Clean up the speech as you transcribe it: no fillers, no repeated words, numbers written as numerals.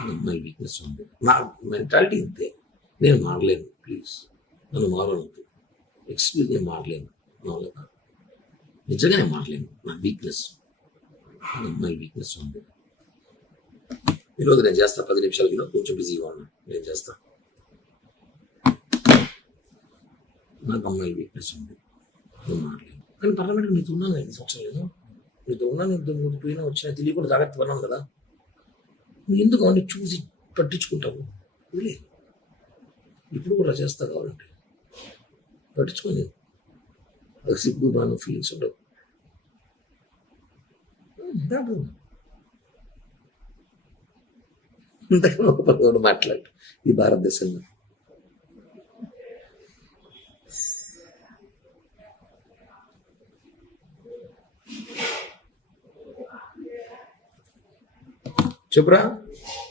అమ్మాయి వీక్నెస్ ఉంది. నా మెంటాలిటీ ఇంతే. నేను మారలేను, ప్లీజ్ నన్ను మారవద్దు. ఎక్స్క్యూజ్, నేను మారలేను, నా వల్ల కాదు. నిజంగా నేను మారలేను, నా వీక్నెస్. అమ్మాయి వీక్నెస్ ఉంది. ఈరోజు నేను చేస్తా 10 నిమిషాలకి, కొంచెం బిజీగా ఉన్నా, నేను చేస్తా. నాకు అమ్మాయి వీక్నెస్ ఉంది, నేను మారలేను. కానీ పర్వాలేదు, నీతో ఉన్నాను, 5 సంవత్సరాలు లేదు నీతో ఉన్నాను. నువ్వు పోయినా వచ్చినా తెలియకుండా జాగ్రత్త పడినాను కదా. నువ్వు ఎందుకు అవన్నీ చూసి పట్టించుకుంటావు? లే, ఇప్పుడు కూడా చేస్తా కావాలంటే పట్టించుకొని. అది సిగ్గు బాను ఫీలింగ్స్ ఉండవు. ఇంతకన్నా మాట్లాడు ఈ భారతదేశంలో. చెప్పురా.